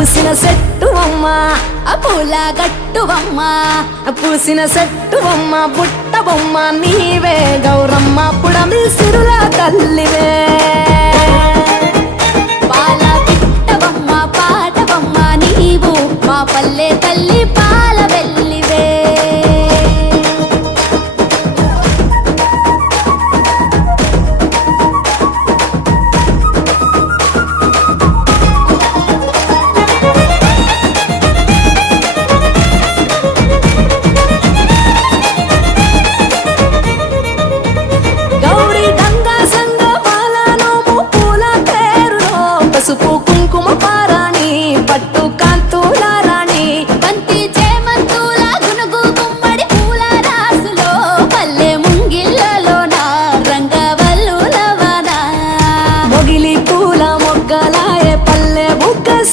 పూసిన చెట్టువమ్మ పూల గట్టువమ్మ పూసిన చెట్టువమ్మ బుట్ట బొమ్మ నీవే గౌరమ్మ పుడమి సిరుల తల్లివే